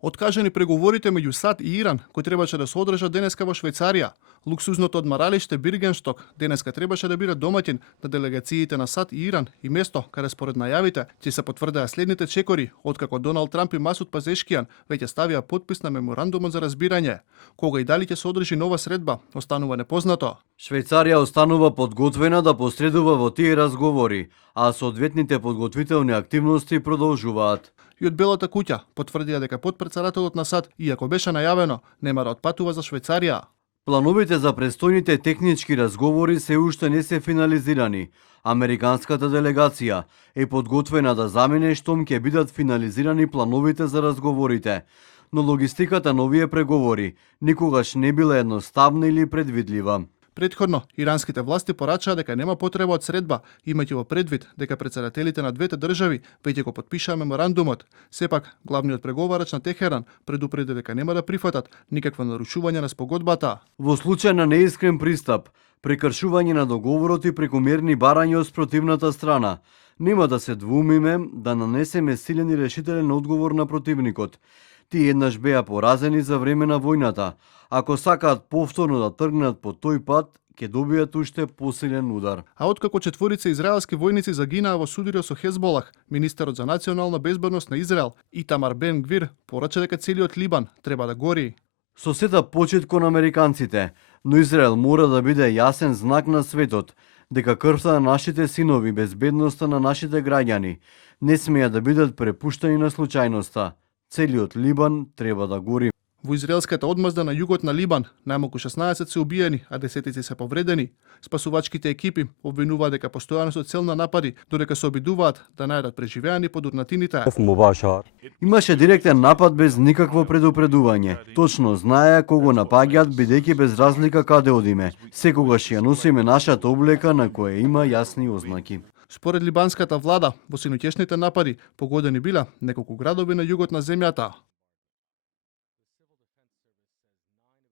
Откажани преговорите меѓу САД и Иран, кои требаше да се одржат денеска во Швајцарија. Луксузното одмаралиште Биргенсток денеска требаше да биде домаќин на делегациите на САД и Иран и место каде според најавите ќе се потврдеа следните чекори, откако Доналд Трамп и Масуд Пазешкијан веќе ставија подпис на меморандумот за разбирање. Кога и дали ќе се одржи нова средба, останува непознато. Швајцарија останува подготвена да посредува во тие разговори, а соодветните подготвителни активности продолжуваат. И од Белата куќа потврдија дека потпредседателот на САД, иако беше најавено, нема да отпатува за Швајцарија. Плановите за престојните технички разговори се уште не се финализирани. Американската делегација е подготвена да замине штом ќе бидат финализирани плановите за разговорите, но логистиката на овие преговори никогаш не била едноставна или предвидлива. Претходно, иранските власти порачаа дека нема потреба од средба, имајќи во предвид дека председателите на двете држави веќе го потпишаа меморандумот. Сепак, главниот преговарач на Техеран предупреди дека нема да прифатат никакво нарушување на спогодбата. Во случај на неискрен пристап, прекршување на договорот и прекомерни барања од спротивната страна, нема да се двумиме да нанесеме силен и решителен одговор на противникот. Тие еднаш беа поразени за време на војната. Ако сакаат повторно да тргнат по тој пат, ќе добијат уште посилен удар. А откако четворица израелски војници загинаа во судирот со Хезболах, министерот за национална безбедност на Израел Итамар Бен Гвир порача дека целиот Либан треба да гори. Со сета почит кон американците, но Израел мора да биде јасен знак на светот дека крвта на нашите синови, безбедноста на нашите граѓани не смеа да бидат препуштени на случајноста. Целиот Либан треба да гори. Во израелската одмазда на југот на Либан, најмалку 16 се убиени, а десетици се повредени. Спасувачките екипи обвинуваат дека постојано со цел на напади, додека се обидуваат да најдат преживеани под урнатините. Имаше директен напад без никакво предупредување. Точно знаеа кого напаѓаат, бидејќи без разлика каде одиме. Секогаш ја носиме нашата облека на која има јасни ознаки. Според либанската влада, во синоќешните напади погодени била неколку градови на југот на земјата.